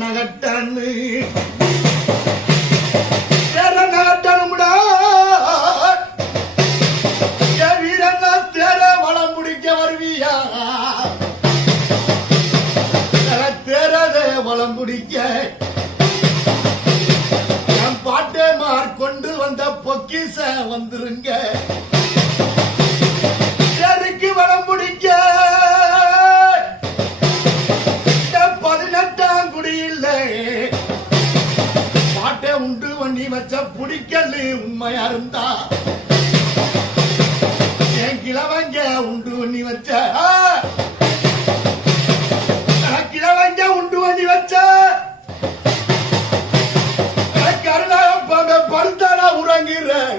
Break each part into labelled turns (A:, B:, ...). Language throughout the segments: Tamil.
A: நகட்டான்னு தேர நகட்டணும்டா என் வீரங்க தேர வளம் பிடிக்க வருவியா? தேரதே வளம் பிடிக்க. என் பாட்டே கொண்டு வந்த பொக்கிச வந்துருங்க. உண்மையா இருந்தா என் கிழவங்க உண்டு பண்ணி வச்ச கிழவங்க உண்டு பண்ணி வச்ச. கருணா பாம்பே உறங்கிறேன்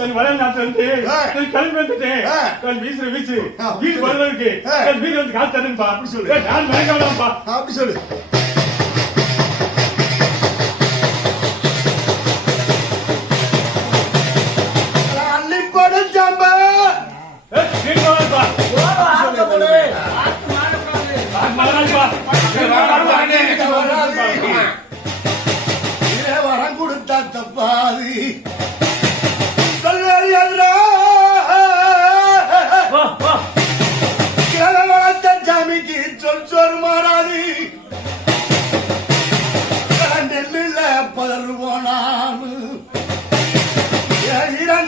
B: சரி வர நாட்டு வந்து
A: ஆ.
B: சரி கிளம்பி வந்துட்டு
A: ஆ.
B: சரி வீசுற வீசு. வீடு வரல இருக்கு
A: ஆ.
B: சரி வீடு வந்து காத்து தருப்பா
A: அப்படி சொல்லு.
B: நான் மயங்கவனாப்பா
A: அப்படி சொல்லு. அள்ளி கொடுச்சாம்ப
B: வீடு வரப்பா
A: பதறுவோனானு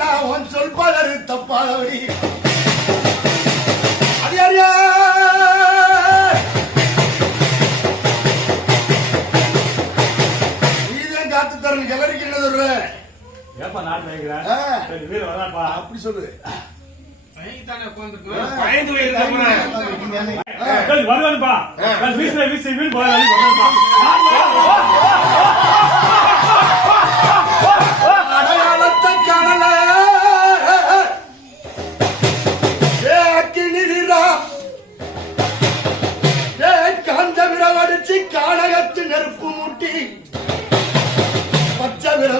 A: நான் உன் சொல் பதறு தப்பாதவடி காத்து தரணும். கிளறிக்கு என்ன சொல்ற?
B: ஏப்பா நான் வராப்பா?
A: அப்படி சொல்லு.
C: பயந்து
B: வருவானுப்பா வீசுற வீசு வீடு போய்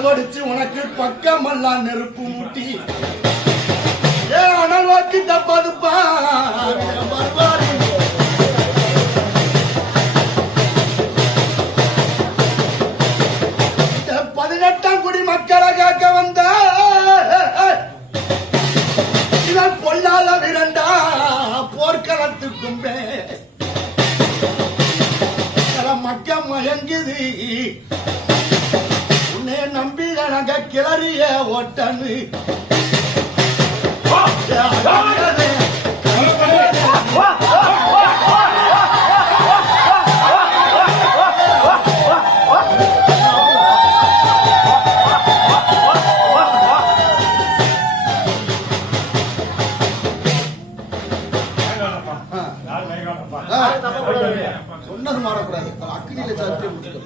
A: உனக்கு பக்கமெல்லாம் நெருப்பு மூட்டி ஏ அனல் வாக்கு தப்பாதுப்பா. பதினெட்டாம் குடி மக்களை காக்க வந்த இவன் பொல்லாத விரண்டா போர்க்களத்துக்கும் மக்க மயங்குது. உன்னை நம்பி எனக்கு கிளறிய
B: வேண்டாம்ப்பா.
A: சொன்னது மாறக்கூடாது அக்னியில சாப்பிட்டு முடிச்சுட்டு போதா